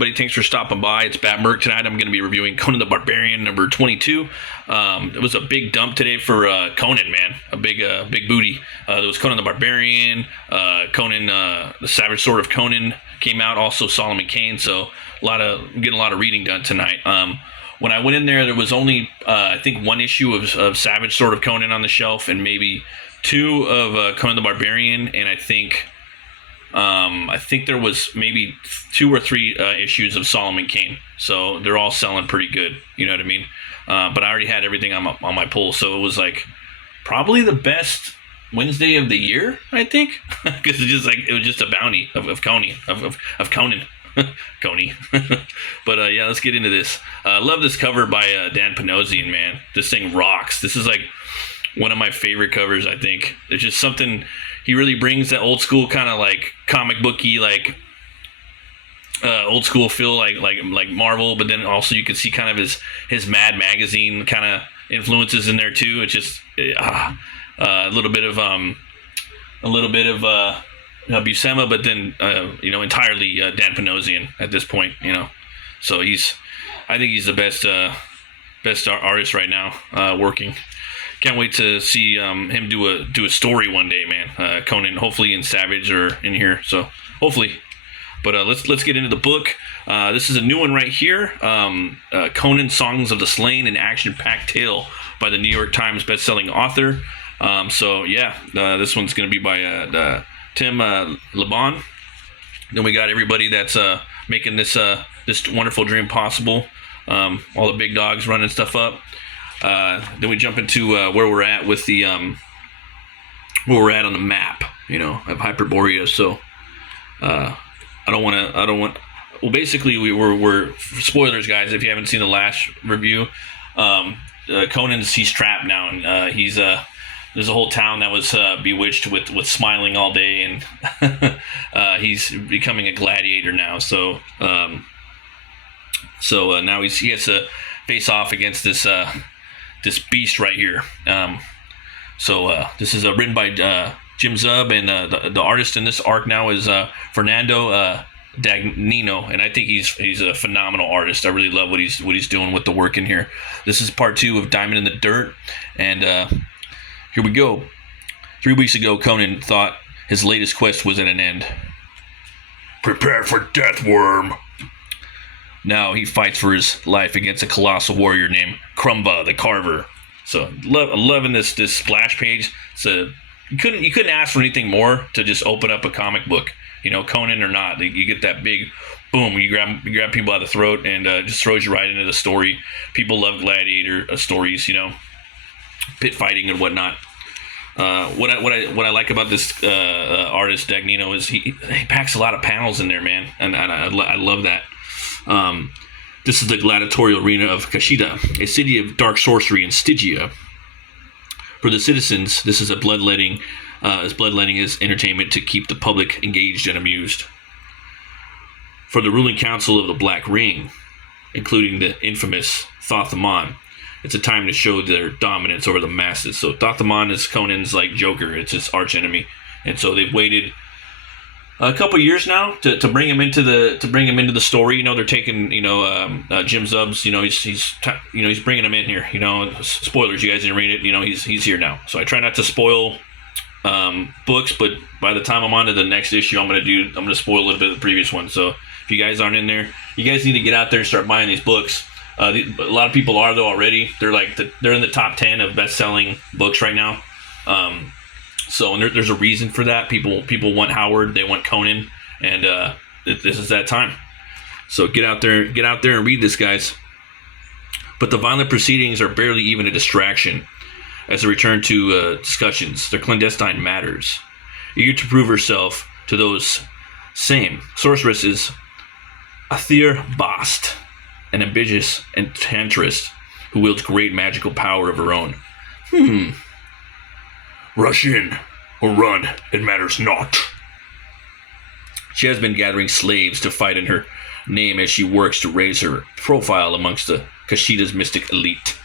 everybody? Thanks for stopping by. It's Bat Merc tonight. I'm going to be reviewing Conan the Barbarian number 22. It was a big dump today for Conan, man. A big booty. There was Conan the Barbarian. Conan, the Savage Sword of Conan came out. Also Solomon Kane. So getting a lot of reading done tonight. When I went in there was only I think one issue of Savage Sword of Conan on the shelf, and maybe two of Conan the Barbarian, and I think there was maybe 2 or 3 issues of Solomon Kane. So they're all selling pretty good. You know what I mean? But I already had everything on my pull, so it was like probably the best Wednesday of the year, I think, because it was just a bounty of Conan. Coney. But yeah, let's get into this. Love this cover by Dan Panosian, man. This thing rocks. This is like one of my favorite covers, I think. There's just something, he really brings that old school kind of like comic booky, like old school feel, like Marvel, but then also you can see kind of his Mad Magazine kind of influences in there too. It's just a little bit of Buscema, but then entirely Dan Panosian at this point, so I think he's the best artist right now working. Can't wait to see him do a story one day, man. Conan, hopefully in Savage or in here, so hopefully. But let's get into the book. This is a new one right here. Conan: Songs of the Slain, an action-packed tale by the New York Times best-selling author. So yeah, this one's going to be by Tim LeBon. Then we got everybody that's making this wonderful dream possible. All the big dogs running stuff up. Then we jump into where we're at with the where we're at on the map, of Hyperborea. So well, basically we're spoilers, guys. If you haven't seen the last review, he's trapped now, and there's a whole town that was bewitched with smiling all day, and he's becoming a gladiator now. So now he has to face off against this beast right here. This is written by Jim Zub, and the artist in this arc now is Fernando Dagnino, and I think he's a phenomenal artist. I really love what he's doing with the work in here. This is part 2 of Diamond in the Dirt, and here we go. 3 weeks ago, Conan thought his latest quest was at an end. Prepare for death, worm. Now he fights for his life against a colossal warrior named Crumba the Carver. So loving this splash page. So you couldn't ask for anything more to just open up a comic book. Conan or not, you get that big boom. You grab people by the throat and just throws you right into the story. People love gladiator stories, pit fighting and whatnot. What I like about this artist Dagnino is he packs a lot of panels in there, man, and I love that. This is the gladiatorial arena of Kashida, a city of dark sorcery in Stygia. For the citizens, this is bloodletting is entertainment to keep the public engaged and amused. For the ruling council of the Black Ring, including the infamous Thoth-Amon, it's a time to show their dominance over the masses. So Thoth-Amon is Conan's like Joker; it's his arch enemy, and so they've waited a couple years now to bring him into the story. They're taking Jim Zub's. He's bringing him in here. Spoilers, you guys didn't read it. He's here now. So I try not to spoil books, but by the time I'm on to the next issue, I'm gonna spoil a little bit of the previous one. So if you guys aren't in there, you guys need to get out there and start buying these books. A lot of people are though already. They're they're in the top 10 of best-selling books right now. And there's a reason for that. People want Howard, they want Conan, and this is that time. So get out there and read this, guys. But the violent proceedings are barely even a distraction as they return to discussions, their clandestine matters. Eager to prove herself to those same sorceresses, Athir Bast, an ambitious enchantress who wields great magical power of her own. Rush in or run, it matters not. She has been gathering slaves to fight in her name as she works to raise her profile amongst the Kashida's mystic elite.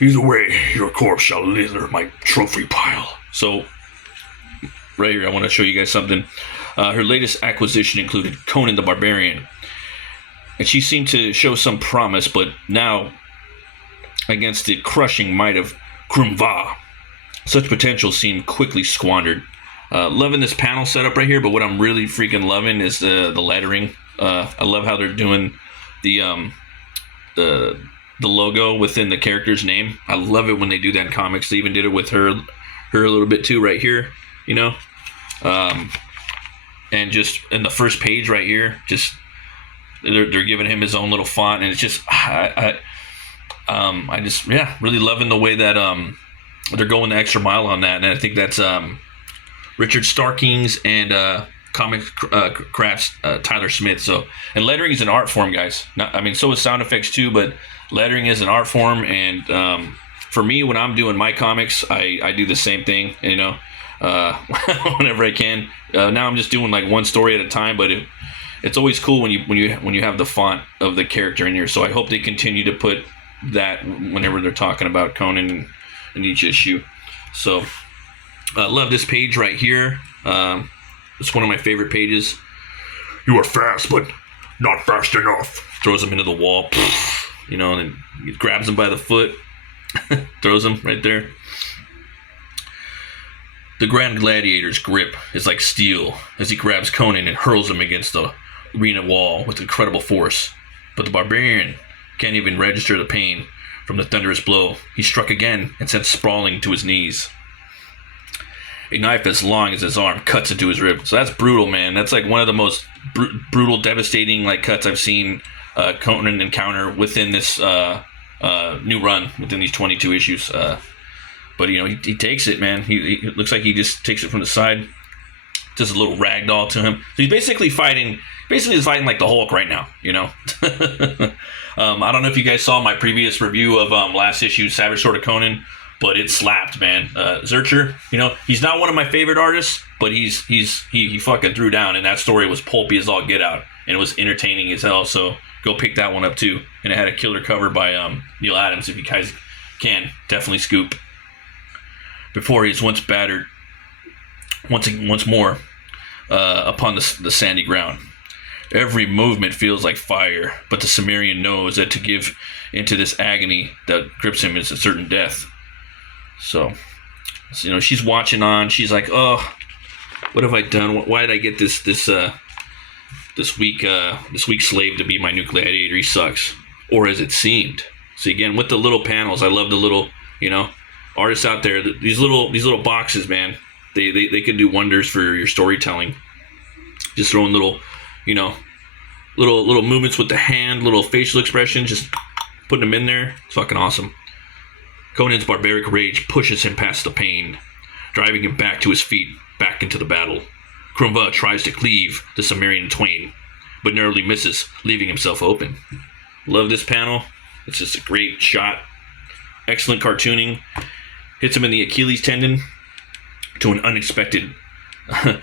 Either way, your corpse shall lither my trophy pile. So, right here, I want to show you guys something. Her latest acquisition included Conan the Barbarian, and she seemed to show some promise, but now, against the crushing might of Grumva, such potential seemed quickly squandered. Loving this panel setup right here, but what I'm really freaking loving is the lettering. I love how they're doing the logo within the character's name. I love it when they do that in comics. They even did it with her a little bit too right here, you know. And just in the first page right here, just they're giving him his own little font, and it's just I just really loving the way that they're going the extra mile on that, and I think that's Richard Starkings and Comic Crafts Tyler Smith. So, and lettering is an art form, guys. So is sound effects too, but lettering is an art form, and for me, when I'm doing my comics, I do the same thing, you know, whenever I can. Now I'm just doing like one story at a time, but it's always cool when you have the font of the character in here. So I hope they continue to put that whenever they're talking about Conan in each issue. So I love this page right here. It's one of my favorite pages. You are fast, but not fast enough. Throws him into the wall, you know, and then he grabs him by the foot, throws him right there. The Grand Gladiator's grip is like steel as he grabs Conan and hurls him against the arena wall with incredible force. But the Barbarian can't even register the pain from the thunderous blow. He struck again and sent sprawling to his knees. A knife as long as his arm cuts into his rib. So that's brutal, man. That's like one of the most brutal, devastating like cuts I've seen Conan encounter within this new run, within these 22 issues. But, you know, he takes it, man. He looks like he just takes it from the side. Does a little ragdoll to him. So he's basically fighting like the Hulk right now, you know. I don't know if you guys saw my previous review of last issue, Savage Sword of Conan, but it slapped, man. Zurcher, you know, he's not one of my favorite artists, but he fucking threw down, and that story was pulpy as all get out, and it was entertaining as hell. So go pick that one up too. And it had a killer cover by Neil Adams. If you guys can, definitely scoop. Before he's once battered, once more upon the sandy ground. Every movement feels like fire, but the Cimmerian knows that to give into this agony that grips him is a certain death. So, you know, she's watching on. She's like, "Oh, what have I done? Why did I get this weak slave to be my new gladiator? He sucks." Or as it seemed. So again, with the little panels, I love the little, you know, artists out there. These little boxes, man. They can do wonders for your storytelling. Just throwing little, you know, little movements with the hand, little facial expressions, just putting them in there. It's fucking awesome. Conan's barbaric rage pushes him past the pain, driving him back to his feet, back into the battle. Grumva tries to cleave the Cimmerian in twain, but narrowly misses, leaving himself open. Love this panel. It's just a great shot. Excellent cartooning. Hits him in the Achilles tendon to an unexpected,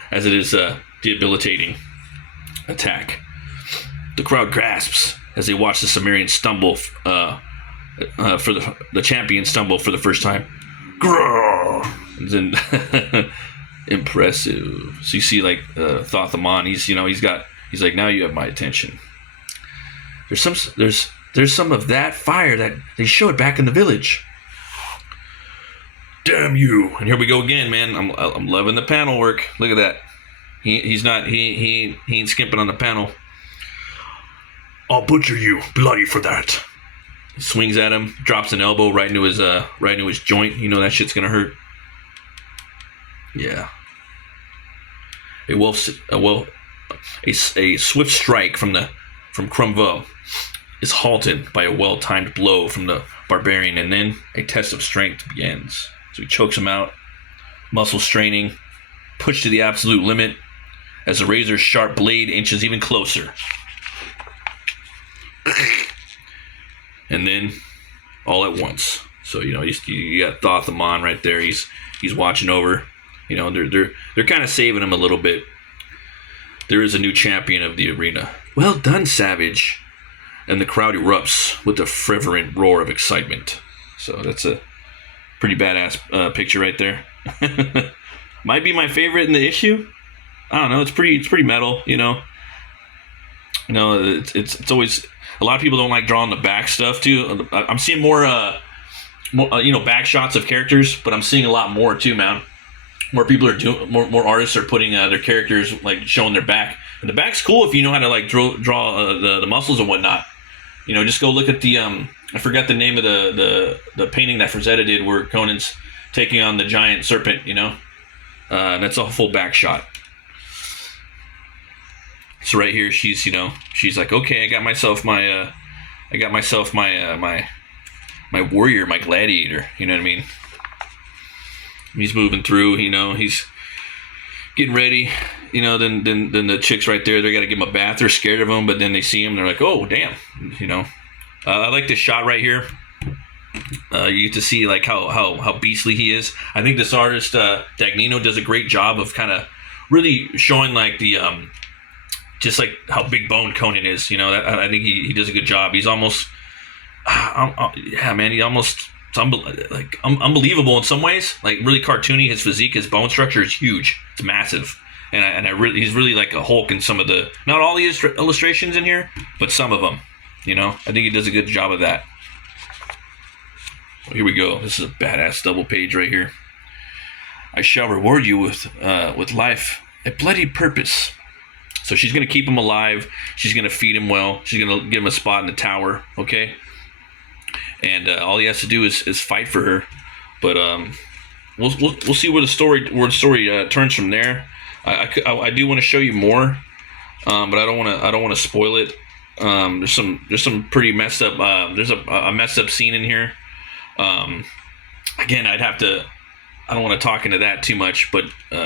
as it is debilitating attack. The crowd gasps as they watch the Cimmerian stumble for the champion stumble for the first time. Grrr! And then impressive. So you see like Thothamon, he's like, now you have my attention. There's some of that fire that they showed back in the village. Damn you! And here we go again, man. I'm loving the panel work. Look at that. He ain't skimping on the panel. I'll butcher you, bloody for that. Swings at him, drops an elbow right into his joint. You know that shit's gonna hurt. Yeah. A swift strike from Grumva is halted by a well-timed blow from the barbarian, and then a test of strength begins. So he chokes him out, muscle straining, pushed to the absolute limit as the razor's sharp blade inches even closer. And then, all at once. So, you know, you got Thothamon right there. He's watching over. You know, they're kind of saving him a little bit. There is a new champion of the arena. Well done, Savage. And the crowd erupts with a fervent roar of excitement. So that's a pretty badass picture right there. Might be my favorite in the issue. I don't know. It's pretty metal. It's always a lot of people don't like drawing the back stuff too. I'm seeing more back shots of characters, but I'm seeing a lot more too, man. More people are doing more artists are putting their characters like showing their back, and the back's cool if you know how to like draw the muscles and whatnot. Just go look at the I forgot the name of the painting that Frazetta did where Conan's taking on the giant serpent. And that's a full back shot. So right here, she's like, okay, I got myself my my warrior, my gladiator. You know what I mean? He's moving through. He's getting ready. Then the chicks right there, they got to give him a bath. They're scared of him, but then they see him, they're like, oh damn. I like this shot right here. You get to see like how beastly he is. I think this artist Dagnino does a great job of kind of really showing like the just like how big boned Conan is. I think he does a good job. He's almost yeah, man. It's unbelievable in some ways. Like really cartoony. His physique, his bone structure is huge. It's massive, and he's really like a Hulk in some of the, not all the illustrations in here, but some of them. I think he does a good job of that. Well, here we go. This is a badass double page right here. I shall reward you with life, a bloody purpose. So she's gonna keep him alive. She's gonna feed him well. She's gonna give him a spot in the tower. Okay. And all he has to do is fight for her. But we'll see where the story turns from there. I do want to show you more, but I don't want to spoil it. There's some pretty messed up. There's a messed up scene in here. Again, I don't want to talk into that too much, but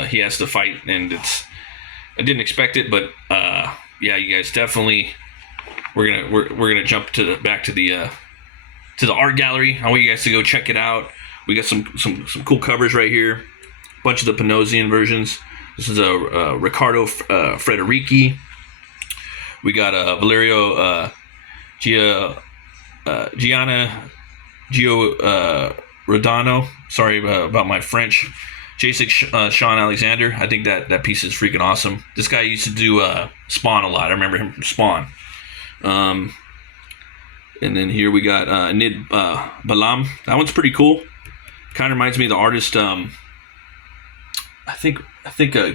he has to fight, and I didn't expect it, but yeah, you guys definitely. We're gonna jump back to the art gallery. I want you guys to go check it out. We got some cool covers right here. A bunch of the Panosian versions. This is a Riccardo Frederici. We got Valerio Gianna Rodano. Sorry about my French. Jason Sean Alexander. I think that piece is freaking awesome. This guy used to do Spawn a lot. I remember him from Spawn. And then here we got Nid Balam. That one's pretty cool. Kind of reminds me of the artist. I think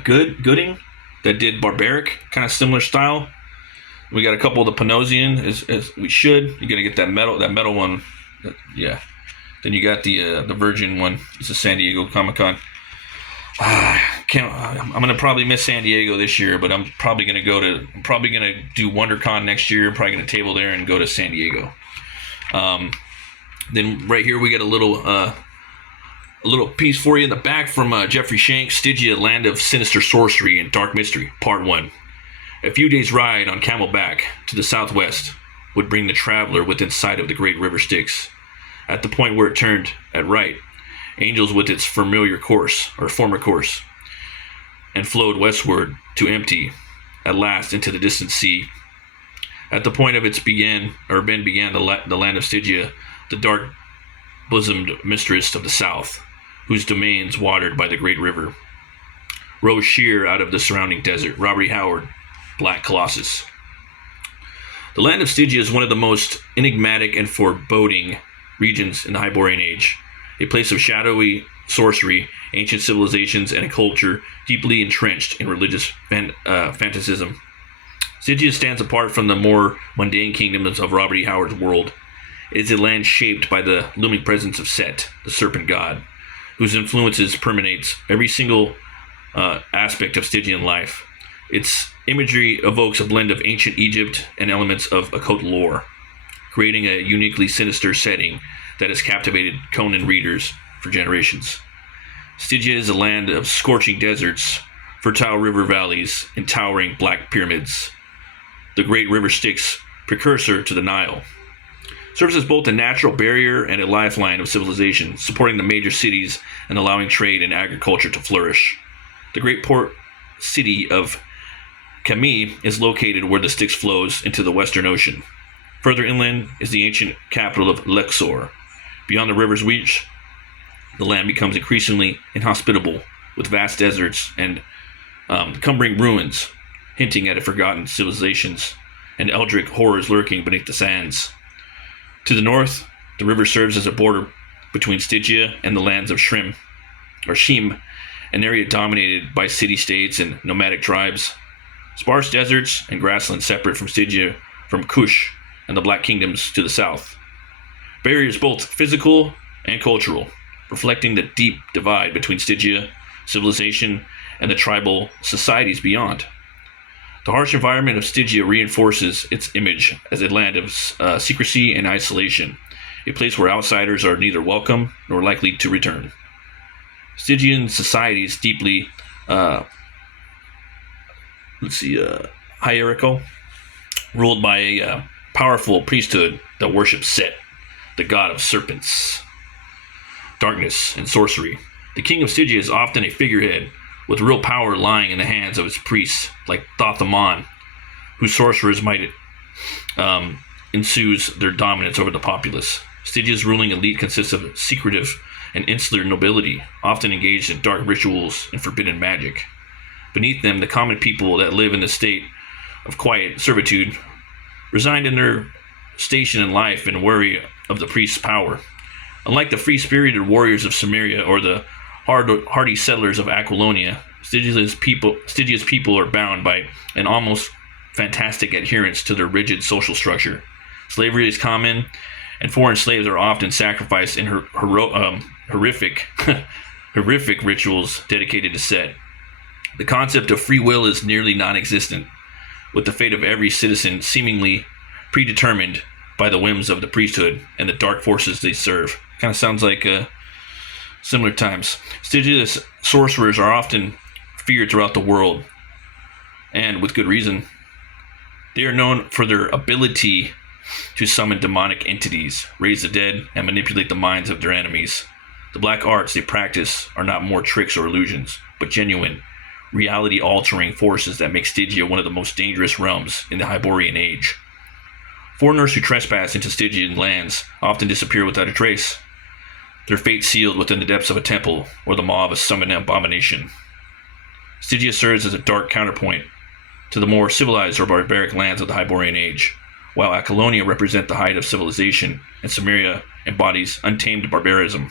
Gooding that did Barbaric, kind of similar style. We got a couple of the Panosian, as we should. You're gonna get that metal one. Yeah. Then you got the Virgin one. It's a San Diego Comic Con. I'm gonna probably miss San Diego this year, but I'm probably gonna do WonderCon next year. Probably gonna table there and go to San Diego. Then right here we got a little piece for you in the back from Jeffrey Shanks, Stygia, Land of Sinister Sorcery and Dark Mystery, Part 1. A few days' ride on camelback to the southwest would bring the traveler within sight of the great river Styx. At the point where it turned at right, Angels with its former course, and flowed westward to empty, at last, into the distant sea. At the point of its began the land of Stygia, the dark-bosomed mistress of the south, whose domains, watered by the great river, rose sheer out of the surrounding desert. Robert E. Howard, Black Colossus. The land of Stygia is one of the most enigmatic and foreboding regions in the Hyborian Age, a place of shadowy sorcery, ancient civilizations, and a culture deeply entrenched in religious fantasism. Stygia stands apart from the more mundane kingdoms of Robert E. Howard's world. It is a land shaped by the looming presence of Set, the serpent god, whose influences permeates every single aspect of Stygian life. Its imagery evokes a blend of ancient Egypt and elements of occult lore, creating a uniquely sinister setting that has captivated Conan readers for generations. Stygia is a land of scorching deserts, fertile river valleys, and towering black pyramids. The great river Styx, precursor to the Nile, serves as both a natural barrier and a lifeline of civilization, supporting the major cities and allowing trade and agriculture to flourish. The great port city of Camille is located where the Styx flows into the Western Ocean. Further inland is the ancient capital of Luxor. Beyond the river's reach, the land becomes increasingly inhospitable, with vast deserts and cumbering ruins, hinting at a forgotten civilizations, and eldritch horrors lurking beneath the sands. To the north, the river serves as a border between Stygia and the lands of Shim, an area dominated by city-states and nomadic tribes. Sparse deserts and grasslands separate from Stygia from Kush and the Black Kingdoms to the south. Barriers both physical and cultural, reflecting the deep divide between Stygia civilization and the tribal societies beyond. The harsh environment of Stygia reinforces its image as a land of secrecy and isolation, a place where outsiders are neither welcome nor likely to return. Stygian society is deeply, hierarchical, ruled by a powerful priesthood that worships Set, the god of serpents, darkness, and sorcery. The king of Stygia is often a figurehead, with real power lying in the hands of its priests, like Thoth-Amon, whose sorcerers might ensues their dominance over the populace. Stygia's ruling elite consists of secretive and insular nobility, often engaged in dark rituals and forbidden magic. Beneath them, the common people that live in a state of quiet servitude, resigned in their station in life and wary of the priest's power. Unlike the free-spirited warriors of Samaria or the hardy settlers of Aquilonia, Stygia's people are bound by an almost fantastic adherence to their rigid social structure. Slavery is common, and foreign slaves are often sacrificed in horrific rituals dedicated to Set. The concept of free will is nearly non-existent, with the fate of every citizen seemingly predetermined by the whims of the priesthood and the dark forces they serve. Kind of sounds like similar times. Stygia's sorcerers are often feared throughout the world, and with good reason. They are known for their ability to summon demonic entities, raise the dead, and manipulate the minds of their enemies. The black arts they practice are not more tricks or illusions, but genuine, reality-altering forces that make Stygia one of the most dangerous realms in the Hyborian Age. Foreigners who trespass into Stygian lands often disappear without a trace, their fate sealed within the depths of a temple or the maw of a summoned abomination. Stygia serves as a dark counterpoint to the more civilized or barbaric lands of the Hyborian Age, while Aquilonia represents the height of civilization and Samaria embodies untamed barbarism.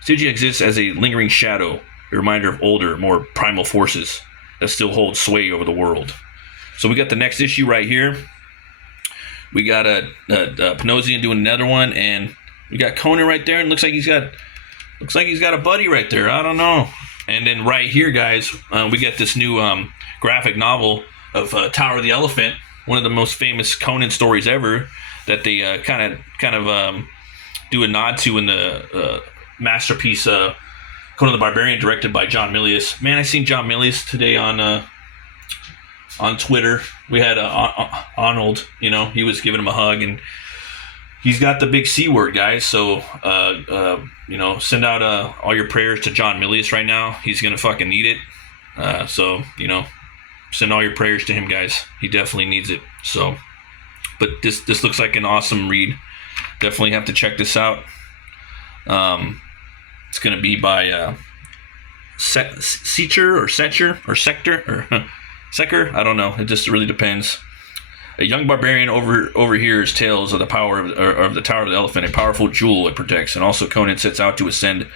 Stygia exists as a lingering shadow, a reminder of older, more primal forces that still hold sway over the world. So we got the next issue right here. We got Panosian doing another one, and we got Conan right there, and looks like he's got a buddy right there. I don't know. And then right here, guys, we got this new graphic novel of Tower of the Elephant, one of the most famous Conan stories ever, that they kind of do a nod to in the masterpiece Conan the Barbarian, directed by John Milius. Man, I seen John Milius today on Twitter. We had Arnold, he was giving him a hug, and he's got the big C word, guys. So, send out all your prayers to John Milius right now. He's going to fucking need it. Send all your prayers to him, guys. He definitely needs it. So, but this looks like an awesome read. Definitely have to check this out. It's going to be by Secher or Secker. I don't know. It just really depends. A young barbarian overhears tales of the power of the Tower of the Elephant, a powerful jewel it protects, and also Conan sets out to ascend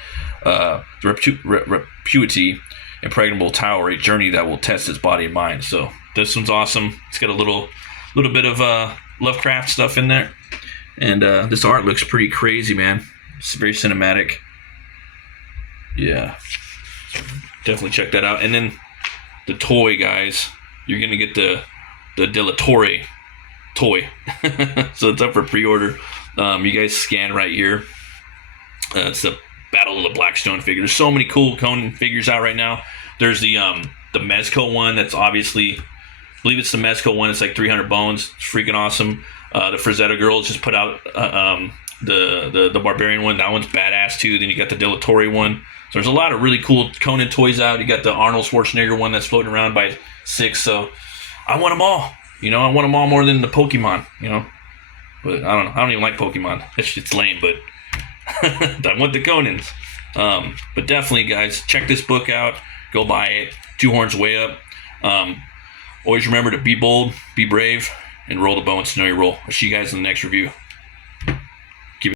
the reputed impregnable tower, a journey that will test his body and mind. So this one's awesome. It's got a little bit of Lovecraft stuff in there, and this art looks pretty crazy, man. It's very cinematic. Yeah, definitely check that out. And then the toy, guys, you're gonna get the Della Torre toy. So it's up for pre-order. You guys scan right here. It's the Battle of the Blackstone figure. There's so many cool Conan figures out right now. There's the Mezco one. That's obviously, I believe it's the Mezco one. It's like 300 bones. It's freaking awesome. The Frazetta girls just put out the Barbarian one. That one's badass too. Then you got the Della Torre one. So there's a lot of really cool Conan toys out. You got the Arnold Schwarzenegger one that's floating around by 6. So I want them all. I want them all more than the Pokemon. But I don't know. I don't even like Pokemon. It's lame. But I want the Conans. But definitely, guys, check this book out. Go buy it. Two Horns Way Up. Always remember to be bold, be brave, and roll the bones to know your role. I'll see you guys in the next review.